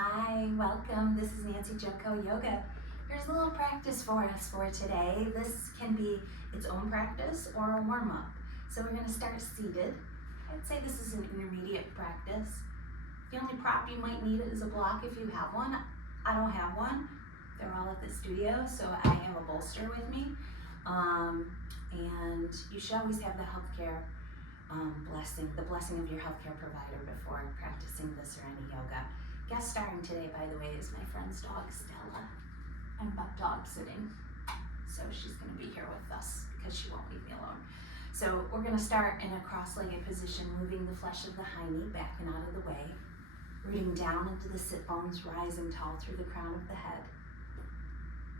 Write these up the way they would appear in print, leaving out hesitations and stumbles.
Hi, welcome. This is Nancy JoCo Yoga. Here's a little practice for us for today. This can be its own practice or a warm-up. So we're going to start seated. I'd say this is an intermediate practice. The only prop you might need is a block if you have one. I don't have one. They're all at the studio, so I have a bolster with me. And you should always have the healthcare the blessing of your healthcare provider before practicing this or any yoga. Guest starring today, by the way, is my friend's dog, Stella. I'm dog sitting, so she's going to be here with us because she won't leave me alone. So we're going to start in a cross-legged position, moving the flesh of the hind knee back and out of the way, rooting down into the sit bones, rising tall through the crown of the head.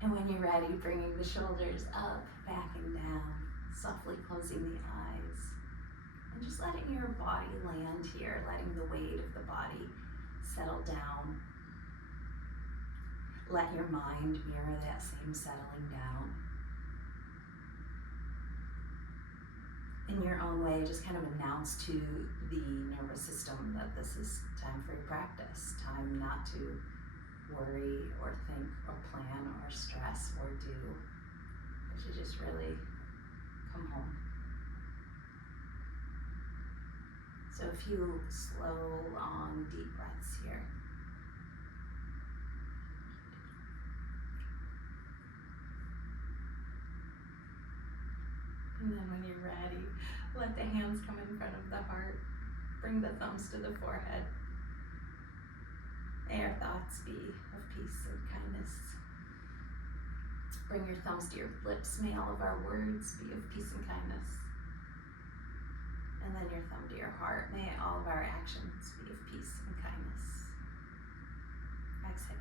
And when you're ready, bringing the shoulders up, back and down, softly closing the eyes. And just letting your body land here, letting the weight of the body settle down. Let your mind mirror that same settling down. In your own way, just kind of announce to the nervous system that this is time for your practice, time not to worry or think or plan or stress or do, but to just really come home. So a few slow, long, deep breaths here. And then when you're ready, let the hands come in front of the heart. Bring the thumbs to the forehead. May our thoughts be of peace and kindness. Bring your thumbs to your lips. May all of our words be of peace and kindness. And then your thumb to your heart. May all of our actions be of peace and kindness. Exhale.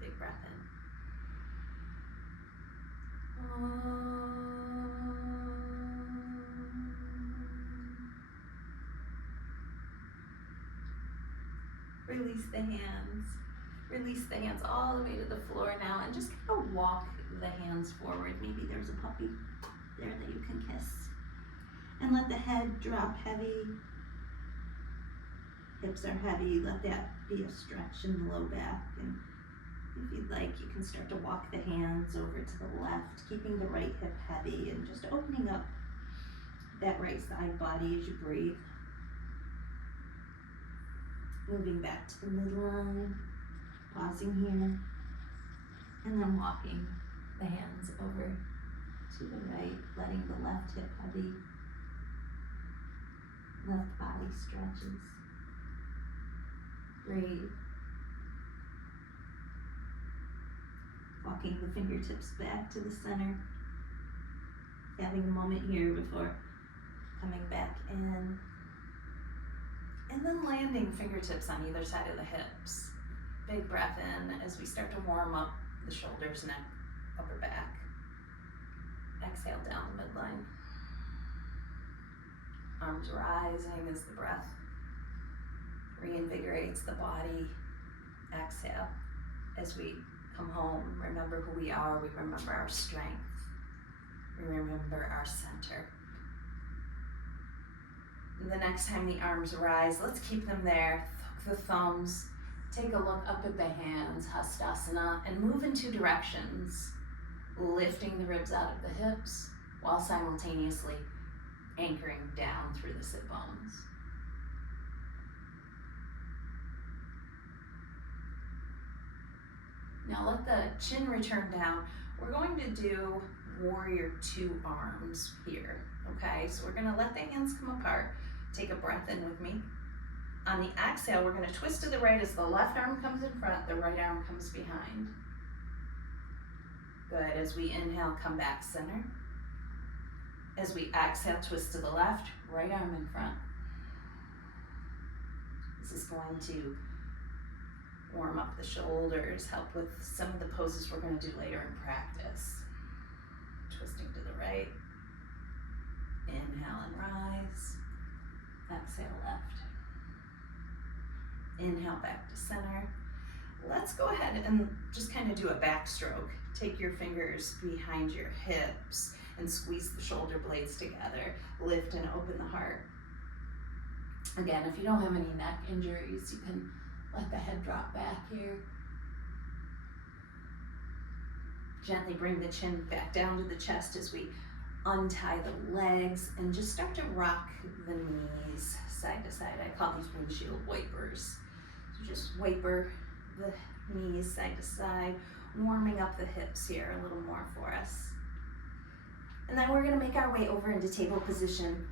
Big breath in. Release the hands. Release the hands all the way to the floor now, and just kind of walk the hands forward. Maybe there's a puppy there that you can kiss. And let the head drop heavy. Hips are heavy. Let that be a stretch in the low back. And if you'd like, you can start to walk the hands over to the left, keeping the right hip heavy and just opening up that right side body as you breathe. Moving back to the midline, pausing here, and then walking the hands over to the right, letting the left hip heavy. Left body stretches. Breathe. Walking the fingertips back to the center. Having a moment here before coming back in. And then landing fingertips on either side of the hips. Big breath in as we start to warm up the shoulders, neck, upper back. Exhale down the midline. Arms rising as the breath reinvigorates the body. Exhale. As we come home, remember who we are. We remember our strength. We remember our center. The next time the arms rise, let's keep them there. The thumbs. Take a look up at the hands, Hastasana, and move in two directions. Lifting the ribs out of the hips while simultaneously anchoring down through the sit bones. Now let the chin return down. We're going to do warrior two arms here, okay? So we're gonna let the hands come apart. Take a breath in with me. On the exhale, we're gonna twist to the right as the left arm comes in front, the right arm comes behind. Good, as we inhale, come back center. As we exhale, twist to the left, right arm in front. This is going to warm up the shoulders, help with some of the poses we're going to do later in practice. Twisting to the right. Inhale and rise. Exhale left. Inhale back to center. Let's go ahead and just kind of do a backstroke. Take your fingers behind your hips and squeeze the shoulder blades together. Lift and open the heart. Again, if you don't have any neck injuries, you can Let the head drop back here. Gently bring the chin back down to the chest as we untie the legs and just start to rock the knees side to side. I call these windshield wipers. So just wiper the knees side to side, warming up the hips here a little more for us. And then we're gonna make our way over into table position.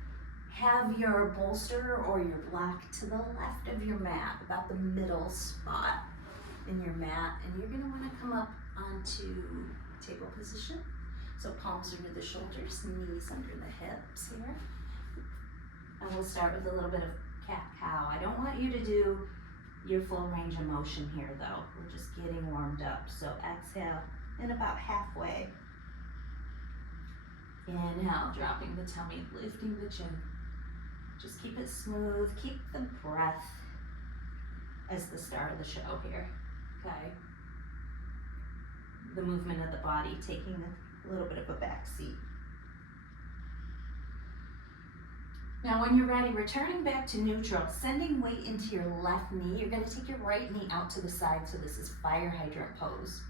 Have your bolster or your block to the left of your mat, about the middle spot in your mat. And you're gonna wanna come up onto table position. So palms under the shoulders, knees under the hips here. And we'll start with a little bit of cat-cow. I don't want you to do your full range of motion here though. We're just getting warmed up. So exhale in about halfway. Inhale, dropping the tummy, lifting the chin. Just keep it smooth, keep the breath as the star of the show here, okay? The movement of the body taking a little bit of a back seat. Now when you're ready, returning back to neutral, sending weight into your left knee. You're gonna take your right knee out to the side, so this is fire hydrant pose.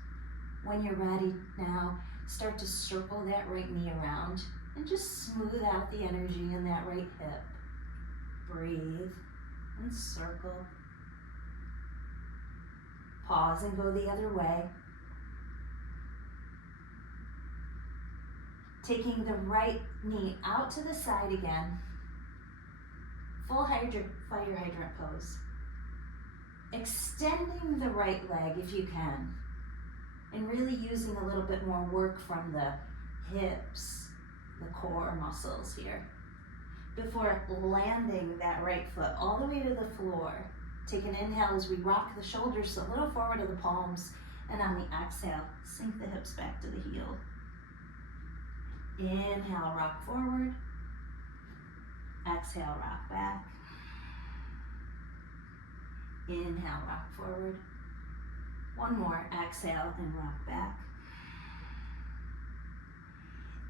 When you're ready now, start to circle that right knee around and just smooth out the energy in that right hip. Breathe and circle. Pause and go the other way. Taking the right knee out to the side again. Full fire hydrant pose. Extending the right leg if you can. And really using a little bit more work from the hips, the core muscles here. Before landing that right foot all the way to the floor. Take an inhale as we rock the shoulders a little forward to the palms. And on the exhale, sink the hips back to the heel. Inhale, rock forward. Exhale, rock back. Inhale, rock forward. One more, exhale and rock back.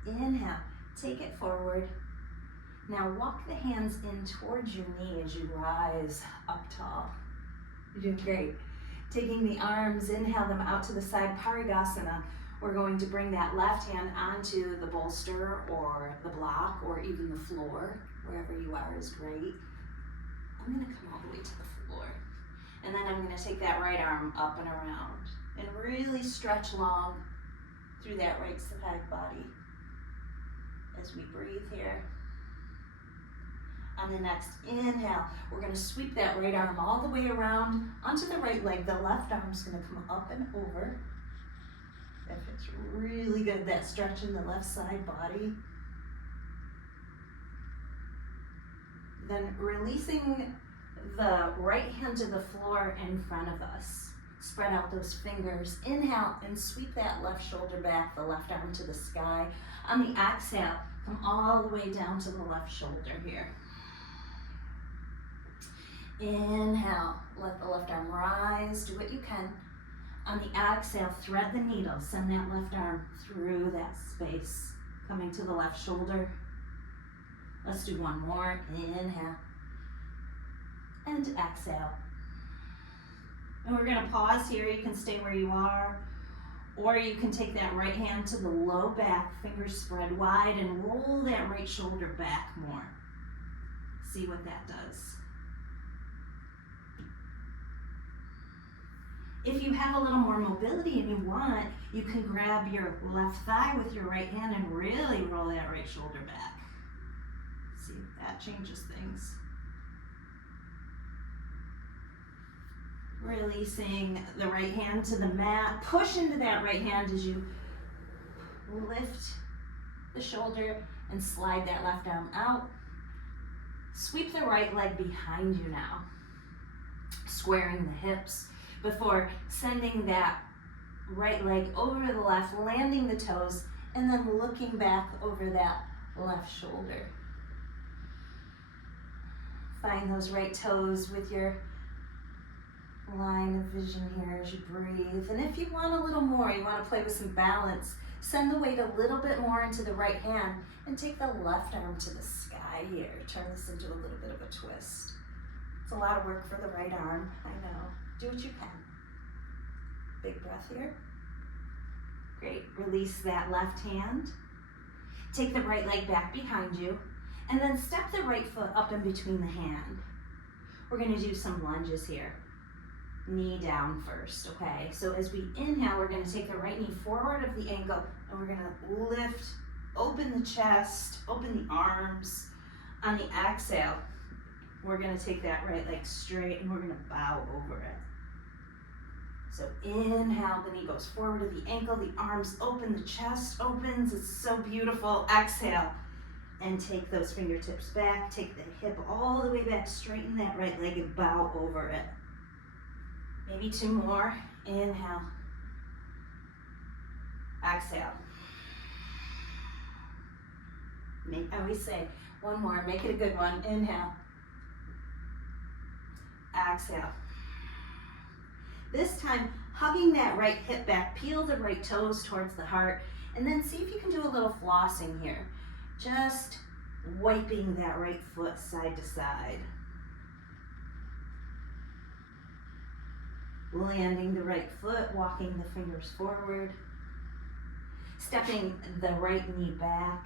Inhale, take it forward. Now walk the hands in towards your knee as you rise up tall. You're doing great. Taking the arms, inhale them out to the side, Parigasana. We're going to bring that left hand onto the bolster or the block or even the floor. Wherever you are is great. I'm gonna come all the way to the floor. And then I'm gonna take that right arm up and around and really stretch long through that right side body as we breathe here. On the next inhale, we're gonna sweep that right arm all the way around onto the right leg. The left arm's gonna come up and over. That fits really good, that stretch in the left side body. Then releasing the right hand to the floor in front of us. Spread out those fingers. Inhale and sweep that left shoulder back, the left arm to the sky. On the exhale, come all the way down to the left shoulder here. Inhale, let the left arm rise, do what you can. On the exhale, thread the needle, send that left arm through that space, coming to the left shoulder. Let's do one more, inhale, and exhale. And we're gonna pause here, you can stay where you are, or you can take that right hand to the low back, fingers spread wide, and roll that right shoulder back more. See what that does. If you have a little more mobility and you want, you can grab your left thigh with your right hand and really roll that right shoulder back. See if that changes things. Releasing the right hand to the mat. Push into that right hand as you lift the shoulder and slide that left arm out. Sweep the right leg behind you now, squaring the hips before sending that right leg over the left, landing the toes, and then looking back over that left shoulder. Find those right toes with your line of vision here as you breathe. And if you want a little more, you want to play with some balance, send the weight a little bit more into the right hand and take the left arm to the sky here. Turn this into a little bit of a twist. It's a lot of work for the right arm, I know. Do what you can. Big breath here. Great. Release that left hand. Take the right leg back behind you, and then step the right foot up in between the hand. We're going to do some lunges here. Knee down first, okay? So as we inhale, we're going to take the right knee forward of the ankle, and we're going to lift, open the chest, open the arms. On the exhale, we're going to take that right leg straight, and we're going to bow over it. So inhale, the knee goes forward to the ankle, the arms open, the chest opens. It's so beautiful. Exhale, and take those fingertips back. Take the hip all the way back, straighten that right leg and bow over it. Maybe two more. Inhale. Exhale. I always say one more, make it a good one. Inhale. Exhale. This time, hugging that right hip back, peel the right toes towards the heart, and then see if you can do a little flossing here. Just wiping that right foot side to side. Landing the right foot, walking the fingers forward. Stepping the right knee back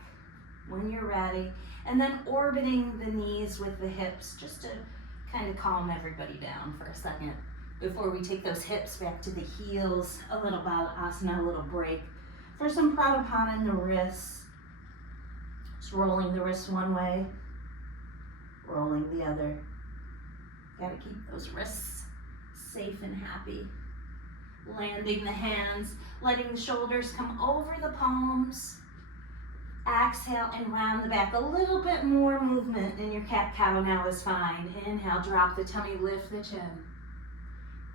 when you're ready, and then orbiting the knees with the hips just to kind of calm everybody down for a second before we take those hips back to the heels. A little balasana, a little break. For some pradipana in the wrists, just rolling the wrists one way, rolling the other. Gotta keep those wrists safe and happy. Landing the hands, letting the shoulders come over the palms. Exhale and round the back. A little bit more movement in your cat-cow now is fine. Inhale, drop the tummy, lift the chin.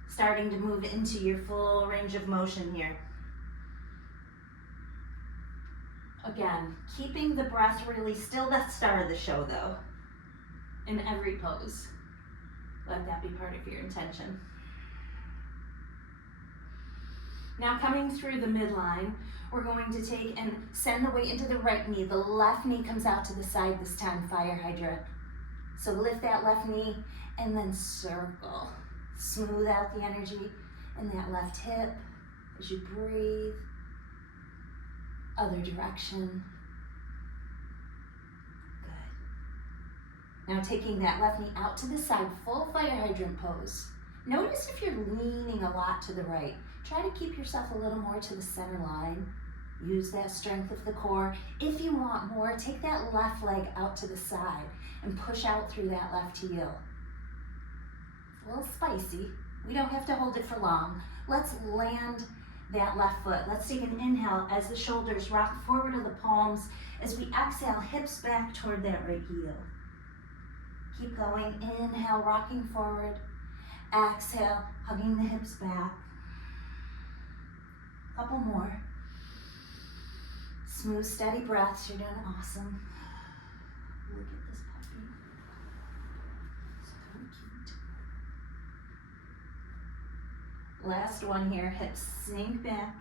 Starting to move into your full range of motion here. Again, keeping the breath really still. That's the start of the show though. In every pose. Let that be part of your intention. Now coming through the midline, we're going to take and send the weight into the right knee. The left knee comes out to the side this time, fire hydrant. So lift that left knee and then circle. Smooth out the energy in that left hip as you breathe. Other direction. Good. Now taking that left knee out to the side, full fire hydrant pose. Notice if you're leaning a lot to the right. Try to keep yourself a little more to the center line. Use that strength of the core. If you want more, take that left leg out to the side and push out through that left heel. A little spicy. We don't have to hold it for long. Let's land that left foot. Let's take an inhale as the shoulders rock forward to the palms. As we exhale, hips back toward that right heel. Keep going. Inhale, rocking forward. Exhale, hugging the hips back. Couple more. Smooth, steady breaths. You're doing awesome. Look at this puppy. So cute. Last one here. Hips sink back.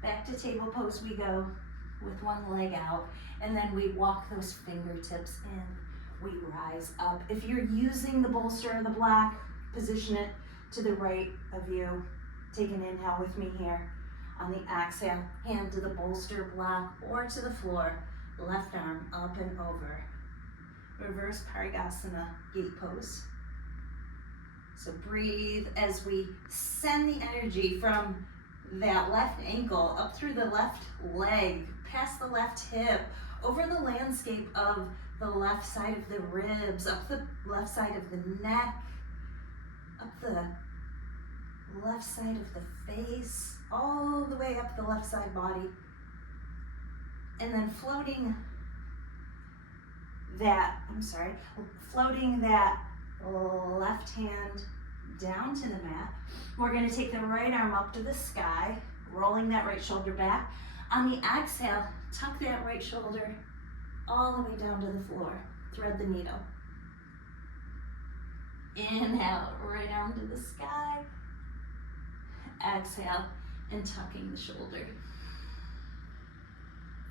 Back to table pose we go with one leg out. And then we walk those fingertips in. We rise up. If you're using the bolster or the block, position it to the right of you. Take an inhale with me here. On the exhale, hand to the bolster block or to the floor. Left arm up and over. Reverse Parigasana gate pose. So breathe as we send the energy from that left ankle up through the left leg, past the left hip, over the landscape of the left side of the ribs, up the left side of the neck, up the left side of the face, all the way up the left side body. And then floating that left hand down to the mat. We're going to take the right arm up to the sky, rolling that right shoulder back. On the exhale, tuck that right shoulder all the way down to the floor. Thread the needle. Inhale, right arm to the sky. Exhale, and tucking the shoulder.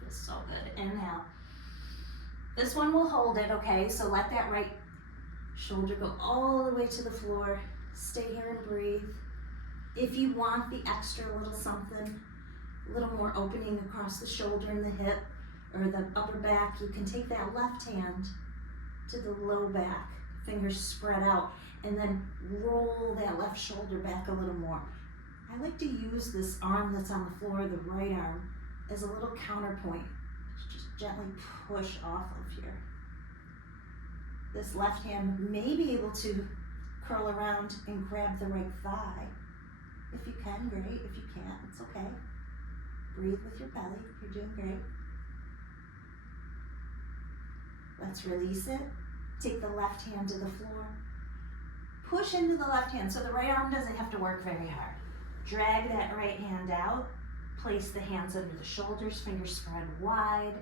Feels so good. Inhale. This one will hold it, okay? So let that right shoulder go all the way to the floor. Stay here and breathe. If you want the extra little something, a little more opening across the shoulder and the hip or the upper back, you can take that left hand to the low back, fingers spread out, and then roll that left shoulder back a little more. I like to use this arm that's on the floor, the right arm, as a little counterpoint. Just gently push off of here. This left hand may be able to curl around and grab the right thigh. If you can, great. If you can't, it's okay. Breathe with your belly. You're doing great. Let's release it. Take the left hand to the floor. Push into the left hand so the right arm doesn't have to work very hard. Drag that right hand out. Place the hands under the shoulders, fingers spread wide.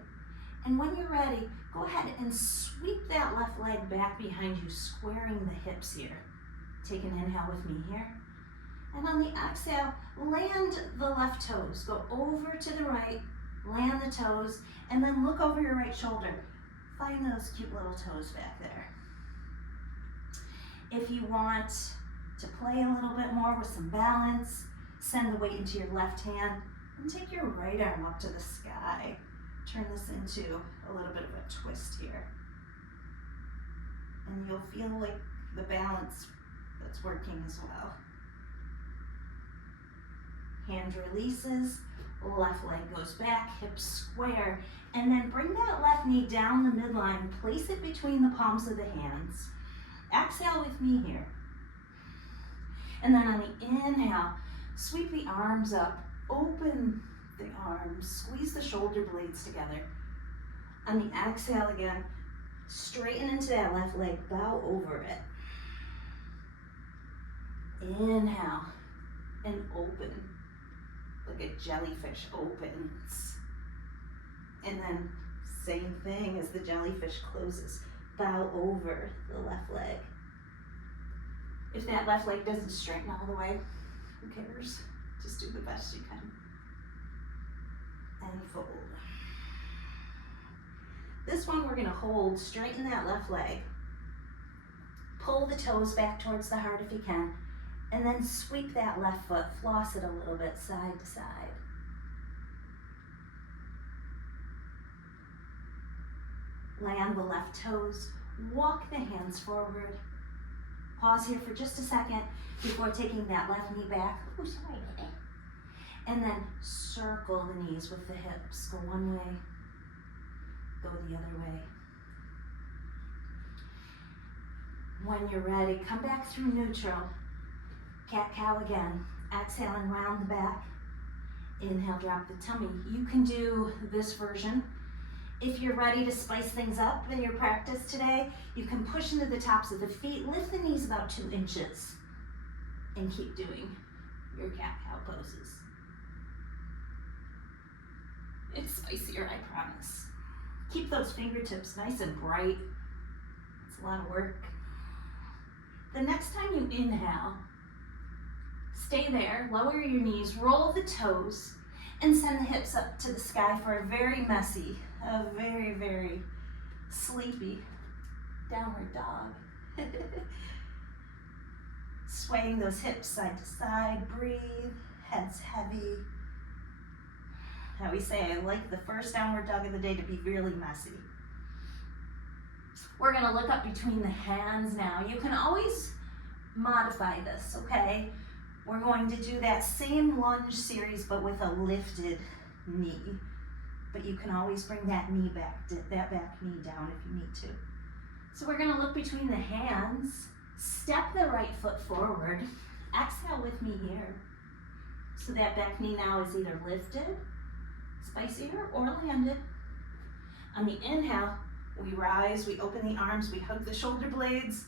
And when you're ready, go ahead and sweep that left leg back behind you, squaring the hips here. Take an inhale with me here. And on the exhale, land the left toes. Go over to the right, land the toes, and then look over your right shoulder. Find those cute little toes back there. If you want to play a little bit more with some balance, send the weight into your left hand and take your right arm up to the sky. Turn this into a little bit of a twist here. And you'll feel like the balance that's working as well. Hand releases, left leg goes back, hips square, and then bring that left knee down the midline, place it between the palms of the hands. Exhale with me here. And then on the inhale, sweep the arms up, open the arms, squeeze the shoulder blades together. On the exhale again, straighten into that left leg, bow over it. Inhale and open, like a jellyfish opens. And then same thing as the jellyfish closes, bow over the left leg. If that left leg doesn't straighten all the way, who cares? Just do the best you can. And fold. This one we're gonna hold, straighten that left leg. Pull the toes back towards the heart if you can, and then sweep that left foot, floss it a little bit side to side. Land the left toes, walk the hands forward. Pause here for just a second before taking that left knee back. Ooh, sorry. And then circle the knees with the hips. Go one way, go the other way. When you're ready, come back through neutral. Cat-cow again. Exhale and round the back. Inhale, drop the tummy. You can do this version. If you're ready to spice things up in your practice today, you can push into the tops of the feet, lift the knees about 2 inches, and keep doing your cat-cow poses. It's spicier, I promise. Keep those fingertips nice and bright. It's a lot of work. The next time you inhale, stay there, lower your knees, roll the toes, and send the hips up to the sky for a very messy, a very, very sleepy downward dog. Swaying those hips side to side, breathe, head's heavy. How we say, I like the first downward dog of the day to be really messy. We're gonna look up between the hands now. You can always modify this, okay? We're going to do that same lunge series, but with a lifted knee. But you can always bring that knee back, that back knee down if you need to. So we're gonna look between the hands, step the right foot forward, exhale with me here. So that back knee now is either lifted, spicier, or landed. On the inhale, we rise, we open the arms, we hug the shoulder blades.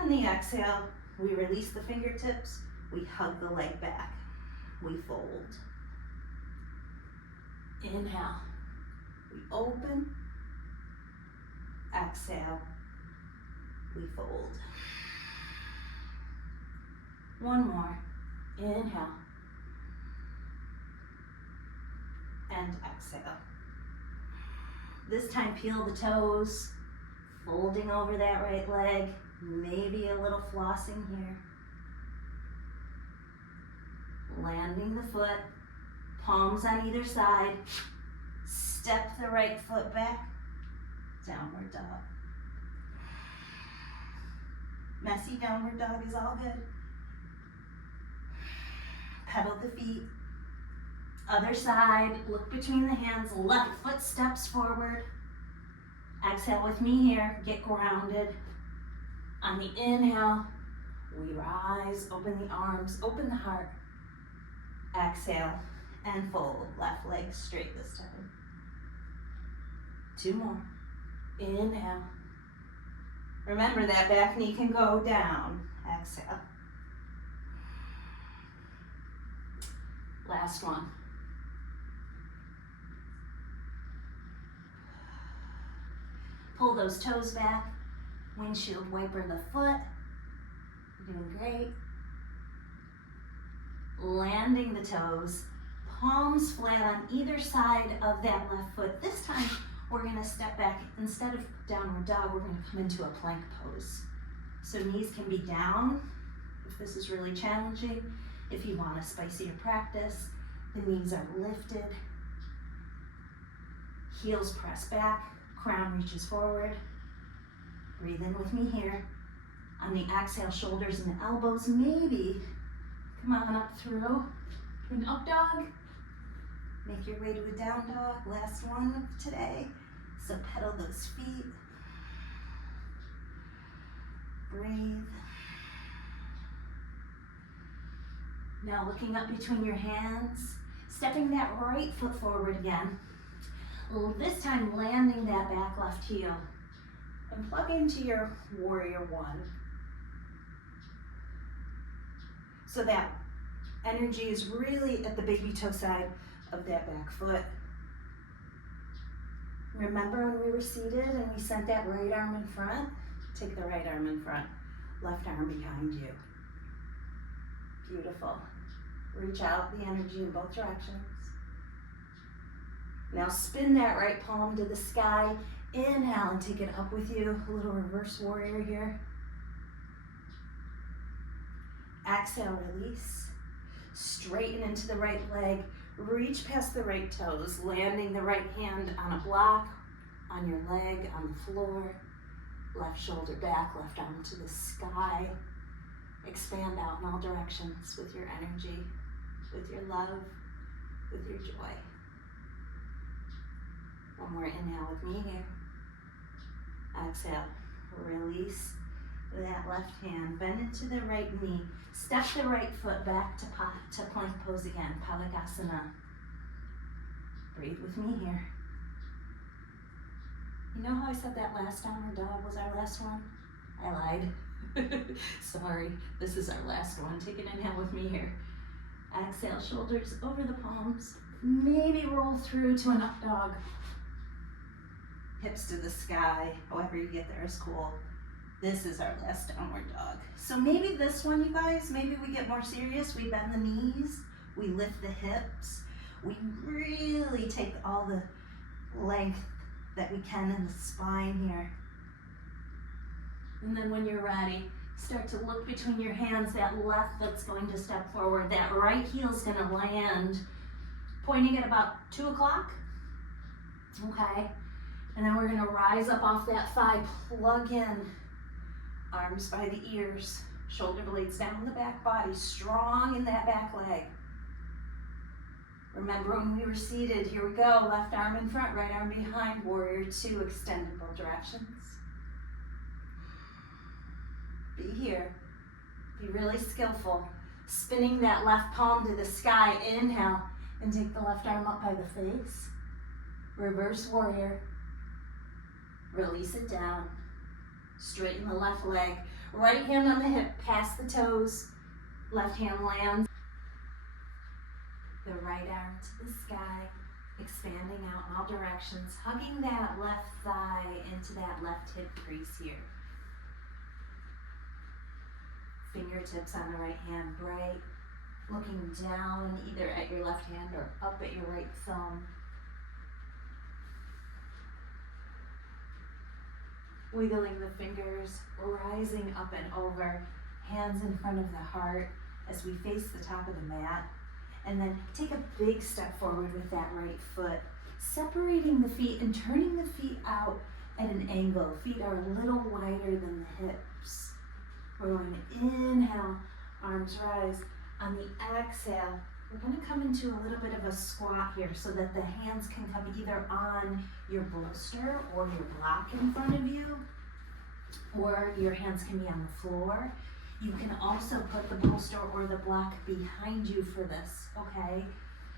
On the exhale, we release the fingertips, we hug the leg back, we fold. Inhale, we open, exhale, we fold. One more, inhale, and exhale. This time peel the toes, folding over that right leg, maybe a little flossing here. landing the foot, palms on either side, step the right foot back, downward dog. Messy downward dog is all good. Pedal the feet. Other side, look between the hands, left foot steps forward. Exhale with me here, get grounded. On the inhale, we rise, open the arms, open the heart. Exhale and fold, left leg straight this time. 2 more. Inhale. Remember that back knee can go down. Exhale. Last one. Pull those toes back. Windshield wiper the foot. You're doing great. Landing the toes. Palms flat on either side of that left foot. This time, we're going to step back. Instead of downward dog, we're going to come into a plank pose. So knees can be down if this is really challenging. If you want a spicier practice, the knees are lifted. Heels press back. Crown reaches forward. Breathe in with me here. On the exhale, shoulders and elbows, maybe come on up through an up dog. Make your way to a down dog. Last one of today. So pedal those feet. Breathe. Now looking up between your hands, stepping that right foot forward again. This time landing that back left heel. And plug into your warrior one. So that energy is really at the baby toe side of that back foot. Remember when we were seated and we sent that right arm in front? Take the right arm in front, left arm behind you. Beautiful. Reach out the energy in both directions. Now spin that right palm to the sky. Inhale and take it up with you. A little reverse warrior here. Exhale, release. Straighten into the right leg. Reach past the right toes, landing the right hand on a block, on your leg, on the floor. Left shoulder back, left arm to the sky. Expand out in all directions with your energy, with your love, with your joy. One more inhale with me here. Exhale, release that left hand, bend into the right knee, step the right foot back to plank pose again, Paladasana. Breathe with me here. You know how I said that last downward dog was our last one? I lied. Sorry, this is our last one. Take an inhale with me here. Exhale, shoulders over the palms. Maybe roll through to an up dog. Hips to the sky, however you get there is cool. This is our last downward dog. So maybe this one, you guys, maybe we get more serious. We bend the knees, we lift the hips, we really take all the length that we can in the spine here. And then when you're ready, start to look between your hands. That left foot's going to step forward. That right heel's gonna land, pointing at about 2 o'clock. Okay. And then we're gonna rise up off that thigh, plug in, arms by the ears, shoulder blades down the back body, strong in that back leg. Remember when we were seated, here we go, left arm in front, right arm behind, warrior two, extend in both directions. Be here, be really skillful. Spinning that left palm to the sky, inhale, and take the left arm up by the face. Reverse warrior. Release it down. Straighten the left leg. Right hand on the hip, past the toes. Left hand lands. The right arm to the sky, expanding out in all directions, hugging that left thigh into that left hip crease here. Fingertips on the right hand bright, looking down either at your left hand or up at your right thumb. Wiggling the fingers, rising up and over, hands in front of the heart as we face the top of the mat. And then take a big step forward with that right foot, separating the feet and turning the feet out at an angle. Feet are a little wider than the hips. We're going to inhale, arms rise. On the exhale, we're going to come into a little bit of a squat here so that the hands can come either on your bolster or your block in front of you, or your hands can be on the floor. You can also put the bolster or the block behind you for this, okay?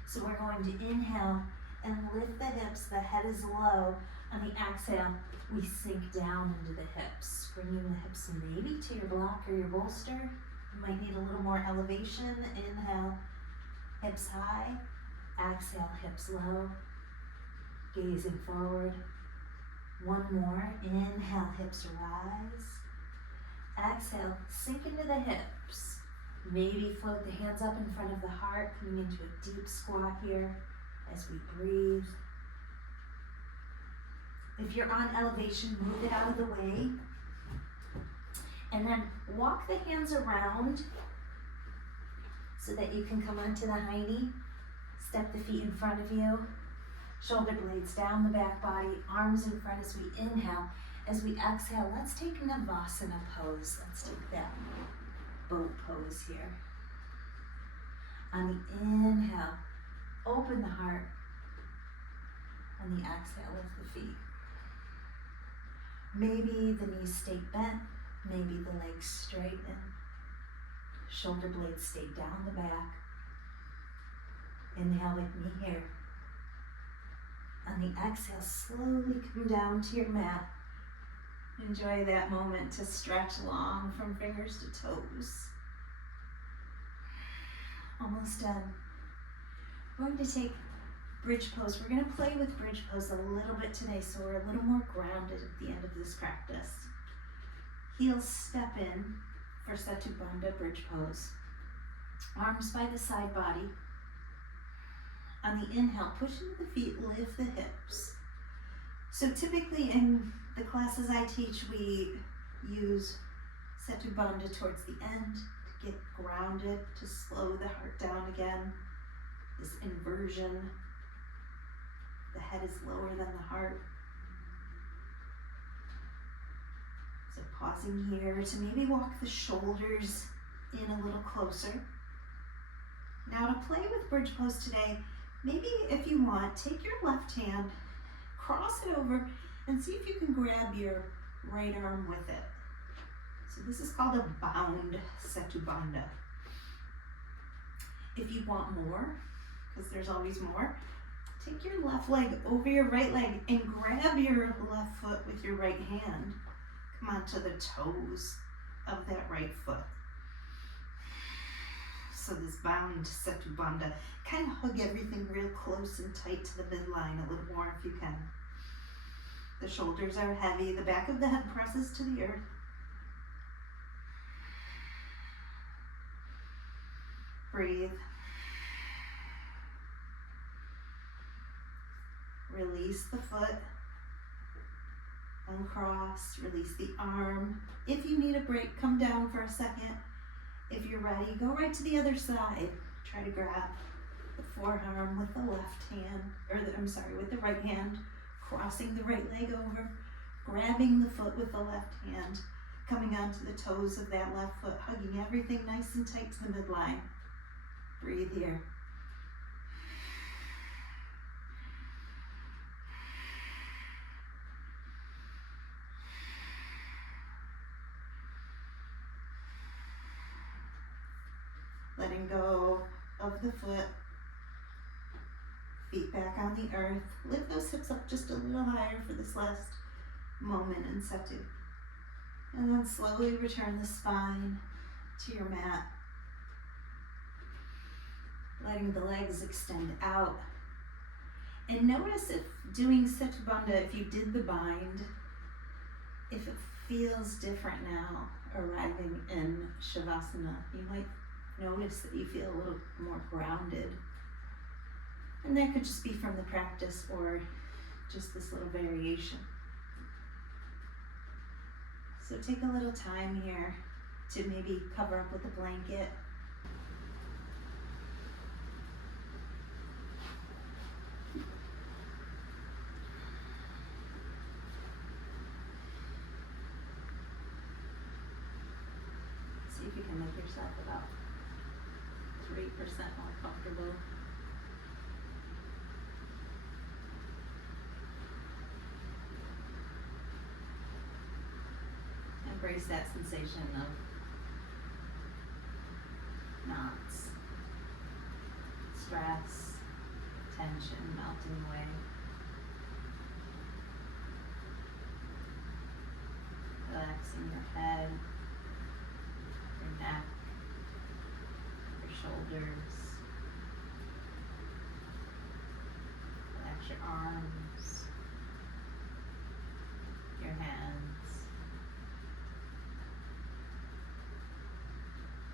So we're going to inhale and lift the hips, the head is low. On the exhale, we sink down into the hips, bringing the hips maybe to your block or your bolster. You might need a little more elevation. Inhale, hips high. Exhale, hips low. Gazing forward. One more. Inhale, hips rise. Exhale, sink into the hips. Maybe float the hands up in front of the heart, coming into a deep squat here as we breathe. If you're on elevation, move it out of the way. And then walk the hands around so that you can come onto the hiney. Step the feet in front of you. Shoulder blades down the back body, arms in front as we inhale. As we exhale, let's take Navasana pose. Let's take that boat pose here. On the inhale, open the heart. On the exhale, lift the feet. Maybe the knees stay bent, maybe the legs straighten. Shoulder blades stay down the back. Inhale with me here. On the exhale, slowly come down to your mat. Enjoy that moment to stretch long from fingers to toes. Almost done. We're going to take bridge pose. We're going to play with bridge pose a little bit today so we're a little more grounded at the end of this practice. Heels step in for Setu Bandha bridge pose. Arms by the side body. On the inhale, push into the feet, lift the hips. So typically in the classes I teach, we use Setu Bandha towards the end to get grounded, to slow the heart down again. This inversion. The head is lower than the heart. So pausing here to maybe walk the shoulders in a little closer. Now to play with bridge pose today, maybe if you want, take your left hand, cross it over, and see if you can grab your right arm with it. So this is called a bound Setu Bandha. If you want more, because there's always more, take your left leg over your right leg and grab your left foot with your right hand. Come onto the toes of that right foot. So this bound Setu Bandha, kind of hug everything real close and tight to the midline a little more if you can. The shoulders are heavy, the back of the head presses to the earth. Breathe. Release the foot. Uncross, release the arm. If you need a break, come down for a second. If you're ready, go right to the other side. Try to grab the forearm with the left hand, with the right hand, crossing the right leg over, grabbing the foot with the left hand, coming onto the toes of that left foot, hugging everything nice and tight to the midline. Breathe here. Letting go of the foot, feet back on the earth. Lift those hips up just a little higher for this last moment in Setu. And then slowly return the spine to your mat. Letting the legs extend out. And notice if doing Setu Bandha, if you did the bind, if it feels different now arriving in Shavasana, you might notice that you feel a little more grounded. And that could just be from the practice or just this little variation. So take a little time here to maybe cover up with a blanket. to make yourself about 3% more comfortable. Embrace that sensation of knots, stress, tension melting away. Relaxing your head, your neck, your shoulders. Relax your arms, your hands.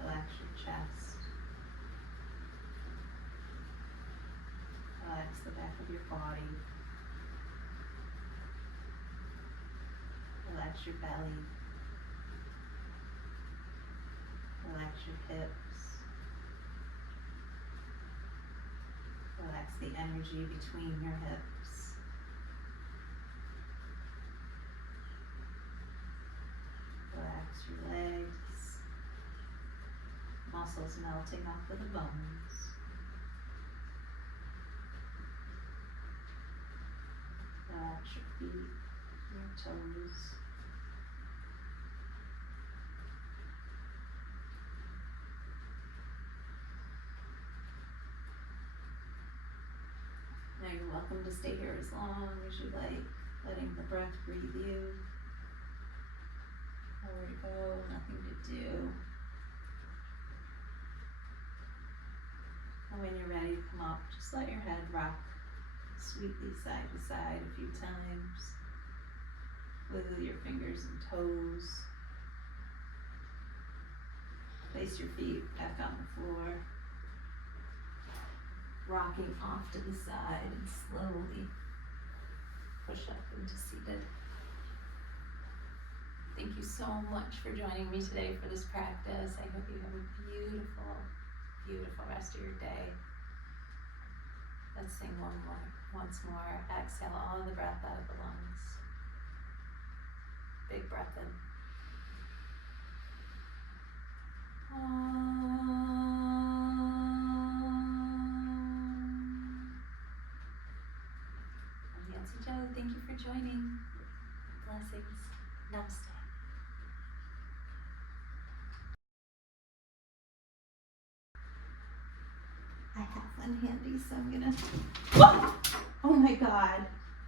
Relax your chest. Relax the back of your body. Relax your belly. Relax your hips. Relax the energy between your hips. Relax your legs. Muscles melting off of the bones. Relax your feet, your toes. Now you're welcome to stay here as long as you like, letting the breath breathe you. Nowhere to go, nothing to do. And when you're ready to come up, just let your head rock sweetly side to side a few times. Wiggle your fingers and toes. Place your feet back on the floor. Rocking off to the side and slowly push up into seated. Thank you so much for joining me today for this practice. I hope you have a beautiful, beautiful rest of your day. Let's sing once more. Exhale all the breath out of the lungs. Big breath in. I'm Nancy Jo. Thank you for joining. Blessings. Namaste. I have one handy, so I'm gonna. Whoa! Oh my God.